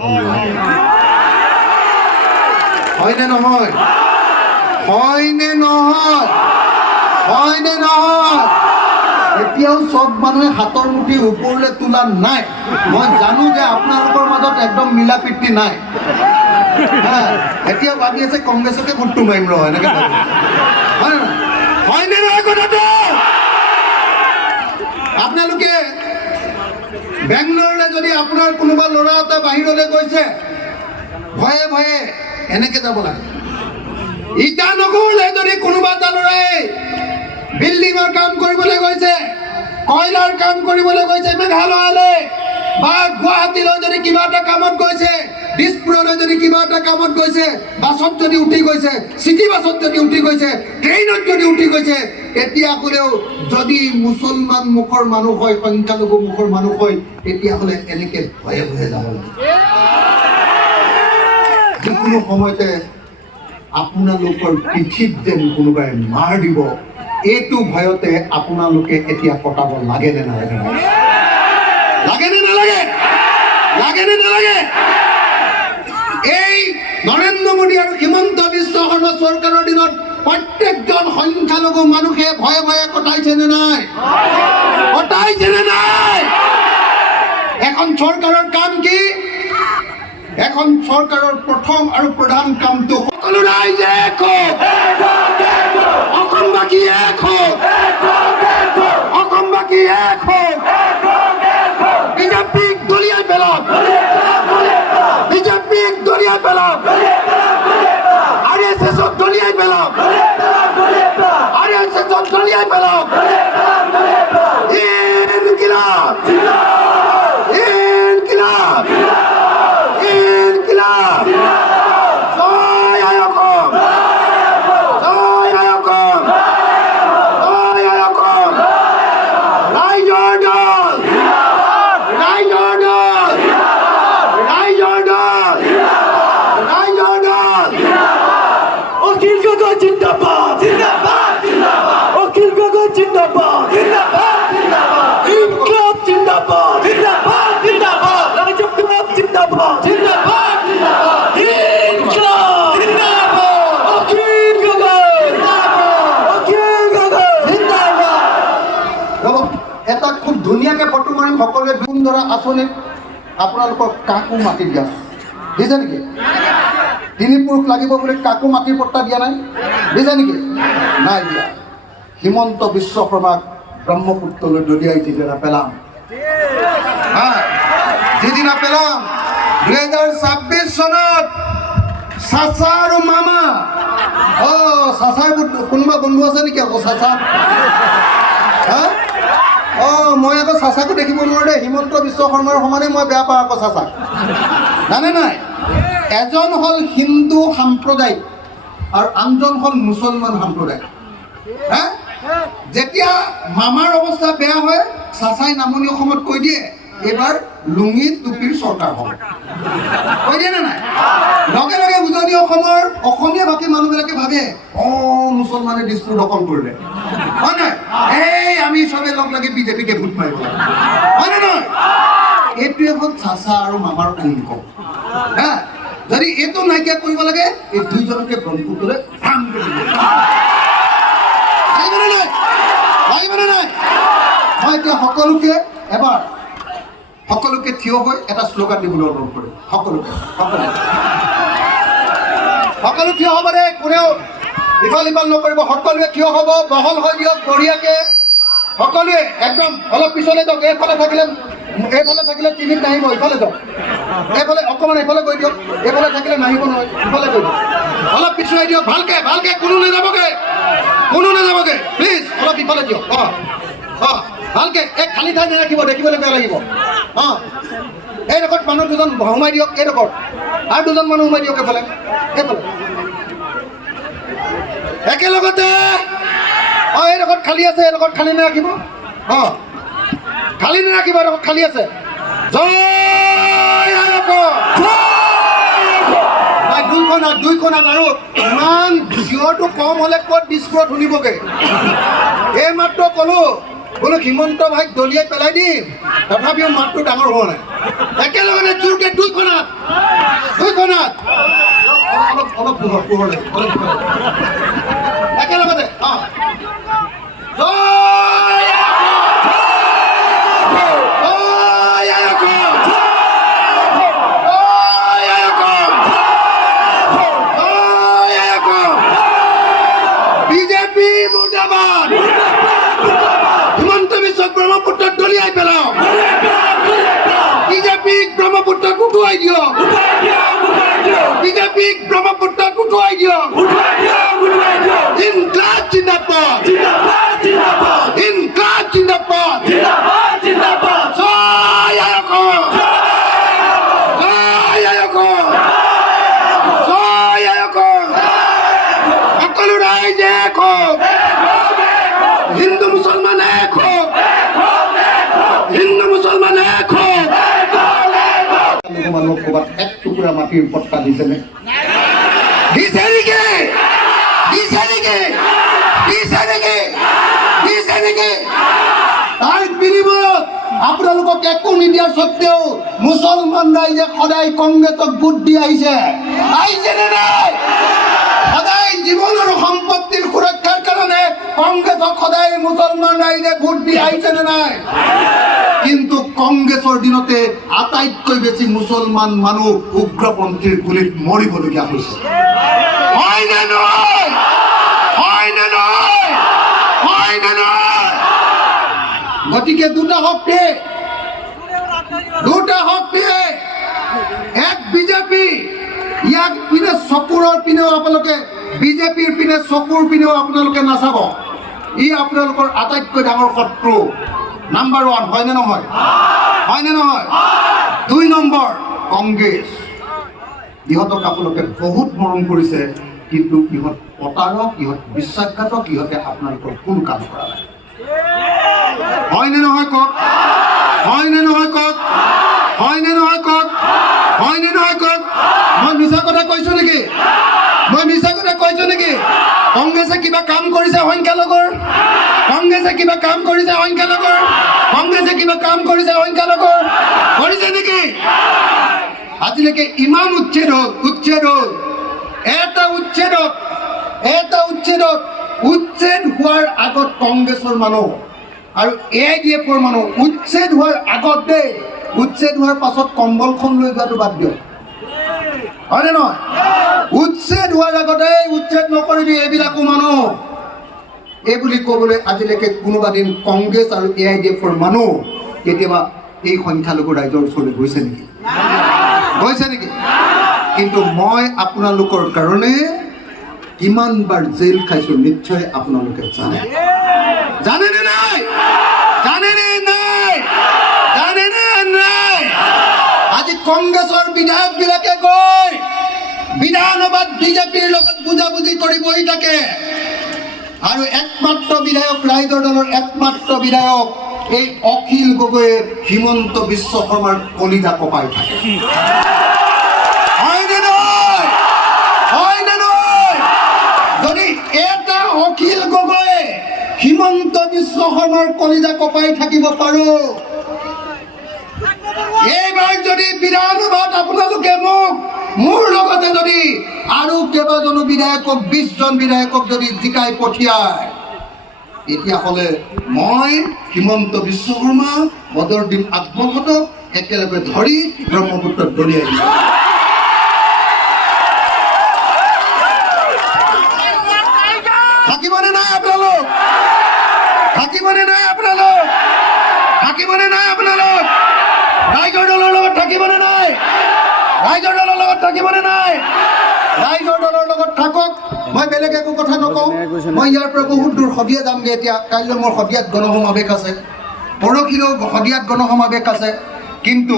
লাগে হয়নে নহয় হয়নে নহয় হয়নে নহয় এতিয়াও সব মানুহে হাতৰ মুঠি ওপৰলৈ তোলা নাই মই জানো যে আপোনালোকৰ মাজত একদম মিলা প্ৰীতি নাই এতিয়া ভাবি আছে কংগ্ৰেছকে ভোটটো মাৰিম ৰ এনেকে হয়নে নহয় কথাটো আপোনালোকে বেংগলোৰলৈ যদি আপোনাৰ কোনোবা ল'ৰা এটা বাহিৰলৈ গৈছে ভয়ে ভয়ে এনেকে যাব লাগে ইটানগৰলৈ যদি কোনোবা এটা ল'ৰাই বিল্ডিঙৰ কাম কৰিবলৈ গৈছে কয়লাৰ কাম কৰিবলৈ গৈছে মেঘালয়লৈ বা গুৱাহাটীলৈ যদি কিবা এটা কামত গৈছে দিছপুৰলৈ যদি কিবা এটা কামত গৈছে বাছত যদি উঠি গৈছে চিটি বাছত যদি উঠি গৈছে ট্ৰেইনত যদি উঠি গৈছে তেতিয়াহ'লেও যদি মুছলমান মুখৰ মানুহ হয় সংখ্যালঘু মুখৰ মানুহ হয় তেতিয়াহ'লে এনেকে ভয়ে ভয়ে যাব লাগে যিকোনো সময়তে আপোনালোকৰ পিঠিত যেন কোনোবাই মাৰ দিব এইটো ভয়তে আপোনালোকে এতিয়া কটাব লাগে নে নালাগে লাগে নে নালাগে লাগে নে নালাগে এই নৰেন্দ্ৰ মোদী আৰু হিমন্ত বিশ্ব শৰ্মা চৰকাৰৰ দিনত প্ৰত্যেকজন সংখ্যালঘু মানুহে ভয়ে ভয়ে কটাইছে নে নাই এখন চৰকাৰৰ কাম কি এখন চৰকাৰৰ প্ৰথম আৰু প্ৰধান কামটো সকলো ৰাইজে অসমবাসী এক হওক অসমবাসী এক হওক বিজেপিক দলিয়াই পেলাওক বিজেপিক দলিয়াই পেলাওক RSSক দলিয়াই পেলাওক RSSক দলিয়াই পেলাওক ইনকিলাব ইনকিলাব ইনকিলাব জয় আই অসম জয় আই অসম জয় আই অসম ৰাইজৰ দল ৰাইজৰ দল ৰাইজৰ দল ৰাইজৰ দল অখিল গগৈ জিন্দাবাদ জিন্দাবাদ জিন্দাবাদ অখিল গগৈ জিন্দাবাদ জিন্দাবাদ জিন্দাবাদ ইনকিলাব জিন্দাবাদ জিন্দাবাদ জিন্দাবাদ ৰাইজৰ দল জিন্দাবাদ জিন্দাবাদ জিন্দাবাদ ইনকিলাব জিন্দাবাদ অখিল গগৈ জিন্দাবাদ অখিল গগৈ জিন্দাবাদ এটা খুব ধুনীয়াকে ফটো মাৰিম সকলোৱে বসুন্ধৰা আঁচনিত আপোনালোকক কাকো মাটি দিয়া দিছে নেকি তিনি পুৰুষ লাগিব বুলি কাকো মাটিৰ পট্টা দিয়া নাই দিছে নেকি নাই দিয়া হিমন্ত বিশ্ব শৰ্মাক ব্ৰহ্মপুত্ৰলৈ দলিয়াই যিদিনা পেলাম যিদিনা পেলাম 2026 চনত চাচা আৰু মামা চাচাৰ কোনোবা বন্ধু আছে নেকি আকৌ চাচা মই আকৌ চাচাকো দেখিব নোৱাৰো দেই হিমন্ত বিশ্ব শৰ্মাৰ সমানে মই বেয়া পাওঁ আকৌ চাচা জানে নাই এজন হ'ল হিন্দু সাম্প্ৰদায়িক আৰু আনজন হ'ল মুছলমান সাম্প্ৰদায়িক যেতিয়া মামাৰ অৱস্থা বেয়া হয় চাচাই নামনি অসমত কৈ দিয়ে এইবাৰ লুঙি টুপিৰ চৰকাৰ হ'ব কৈ দিয়ে নে নাই লগে লগে উজনি অসমৰ অসমীয়া ভাষী মানুহবিলাকে ভাবে মুছলমানে দিছপুৰ দখল কৰিলে হয় নাই এই আমি চবে লগ লাগি বিজেপিকে ভোট মাৰিব লাগে হয় নে নহয় এইটোৱে হ'ল চাচা আৰু মামাৰ অংক যদি এইটো নাইকিয়া কৰিব লাগে এই দুইজনকে ব্ৰহ্মপুত্ৰলৈ মই এতিয়া সকলোকে এবাৰ সকলোকে থিয় হৈ এটা শ্লোগান দিবলৈ অনুৰোধ কৰিম সকলো থিয় হ'ব দে কোনেও ইফাল ইফাল নকৰিব সকলোৱে থিয় হ'ব বহল হৈ দিয়ক বঢ়িয়াকে সকলোৱে একদম অলপ পিছলৈ যাওক এইফালে থাকিলে টিভিত নাহিব ইফালে যাওক এইফালে অকণমান এইফালে গৈ দিয়ক এইফালে থাকিলে নাহিব নহয় ইফালে গৈ দিয়ক অলপ পিছুৱাই দিয়ক ভালকে কোনো নাযাবগে প্লিজ অলপ ইফালে দিয়ক ভালকে এক খালী ঠাই নাৰাখিব দেখিবলৈ বেয়া লাগিব এইডোখৰত মানুহ দুজন সোমাই দিয়ক এইডোখৰত আৰু দুজন মানুহ সোমাই দিয়ক এইফালে একেলগতে এইডোখৰত খালী আছে এইডোখৰত খালী নাৰাখিব এইডোখৰত খালী আছে জয় দুইখনত আৰু ইমান চিঞৰটো কম হ'লে ক'ত দিছপুৰত শুনিবগে এই মাত্ৰ ক'লো বোলো হিমন্ত ভাইক দলিয়াই পেলাই দিম তথাপিও মাতটো ডাঙৰ হোৱা নাই একেলগে জোৰকে দুইখনত পোহৰ একেলগতে বিজেপি মুৰ্দাবাদ হিমন্ত বিশ্বক ব্ৰহ্মপুত্ৰত দলিয়াই পেলাওক বিজেপিক ব্ৰহ্মপুত্ৰক উঠুৱাই দিয়ক বিজেপিক ব্ৰহ্মপুত্ৰক উঠুৱাই দিয়ক ইনকলাব জিন্দাবাদ ইনকলাব জিন্দাবাদ জয় আয়কৰ জয় আয়কৰ জয় আয়কৰ সকলো ৰাইজে এক হওক হিন্দু মুছলমান এক হওক হিন্দু মুছলমান এক হওক মানুহক ক'ৰবাত এক টুকুৰা মাটিৰ পট্টা দিছেনে দিছে নেকি দিছে নেকি দিছে নেকি দিছে নেকি তাৰ বিনিময়ত আপোনালোকক একো নিদিয়াৰ স্বত্তেও মুছলমান ৰাইজে সদায় কংগ্ৰেছক ভোট দি আহিছে আহিছেনে নাই সদায় জীৱন আৰু সম্পত্তিৰ সুৰক্ষাৰ কাৰণে কংগ্ৰেছক সদায় মুছলমান ৰাইজে ভোট দি আহিছেনে নাই কিন্তু কংগ্ৰেছৰ দিনতে আটাইতকৈ বেছি মুছলমান মানুহ উগ্ৰপন্থীৰ গুলীত মৰিবলগীয়া হৈছে হয়নে নহয় হয়নে নহয় হয়নে নহয় গতিকে দুটা শক্তি এক বিজেপি ইয়াক পিনে চকুৰৰ পিনেও আপোনালোকে বিজেপিৰ পিনে চকুৰ পিনেও আপোনালোকে নাচাব ই আপোনালোকৰ আটাইতকৈ ডাঙৰ শত্ৰু নাম্বাৰ 1 হয়নে নহয় হয়নে নহয় 2 নম্বৰ কংগ্ৰেছ ইহঁতক আপোনালোকে বহুত মৰম কৰিছে কিন্তু ইহঁত প্ৰতাৰক ইহঁত বিশ্বাসঘাতক ইহঁতে আপোনালোকৰ কোনো কাম কৰা নাই হয়নে নহয় কওক হয়নে নহয় কওক হয়নে নহয় কওক হয়নে নহয় কওক মই মিছা কথা কৈছো নেকি মই মিছা কথা কৈছো নেকি কংগ্ৰেছে কিবা কাম কৰিছে সংখ্যালঘুৰ কংগ্ৰেছে কিবা কাম কৰিছে সংখ্যালঘুৰ কংগ্ৰেছে কিবা কাম কৰিছে সংখ্যালঘুৰ কৰিছে নেকি আজিলৈকে ইমান উচ্ছেদ হ'ল এটা উচ্ছেদত উচ্ছেদ হোৱাৰ আগত কংগ্ৰেছৰ মানুহ আৰু AIDFৰ মানুহ উচ্ছেদ হোৱাৰ আগত দেই উচ্ছেদ হোৱাৰ পাছত কম্বলখন লৈ যোৱাটো বাদ দিয়ক হয়নে নহয় উচ্ছেদ হোৱাৰ আগতে উচ্ছেদ নকৰিবি এইবিলাকো মানুহ এই বুলি ক'বলৈ আজিলৈকে কোনোবা দিন কংগ্ৰেছ আৰু AIDFৰ মানুহ কেতিয়াবা এই সংখ্যালঘু ৰাইজৰ ওচৰলৈ গৈছে নেকি কিন্তু মই আপোনালোকৰ কাৰণে কিমানবাৰ জেল খাইছো নিশ্চয় আপোনালোকে জানেনে নাই আজি কংগ্ৰেছৰ বিধায়কবিলাকে গৈ বিধানসভাত বিজেপিৰ লগত বুজাবুজি কৰি বহি থাকে আৰু একমাত্ৰ বিধায়ক ৰাইজৰ দলৰ একমাত্ৰ বিধায়ক এই অখিল গগৈয়ে হিমন্ত বিশ্ব শৰ্মাৰ কলিজা কপাই থাকে হয়নে নহয় যদি এটা অখিল গগৈয়ে হিমন্ত বিশ্ব শৰ্মাৰ কলিজা কপাই থাকিব পাৰো এইবাৰ যদি বিধানসভাত আপোনালোকে মোৰ লগতে যদি আৰু কেইবাজনো বিধায়কক 20 জন বিধায়কক যদি জিকাই পঠিয়ায় তেতিয়াহ'লে মই হিমন্ত বিশ্ব শৰ্মা বদৰুদ্দিন আজমলহঁতক একেলগে ধৰি ব্ৰহ্মপুত্ৰত দলিয়াই দিম থাকিবনে নাই আপোনালোক ৰাইজৰ দলৰ লগত থাকিবনে নাই ৰাইজৰ দলৰ লগত থাকক মই বেলেগ একো কথা নকওঁ মই ইয়াৰ পৰা বহুত দূৰ শদিয়া যামগৈ এতিয়া কাইলৈ মোৰ শদিয়াত গণসমাৱেশ আছে পৰহিলৈও শদিয়াত গণসমাৱেশ আছে কিন্তু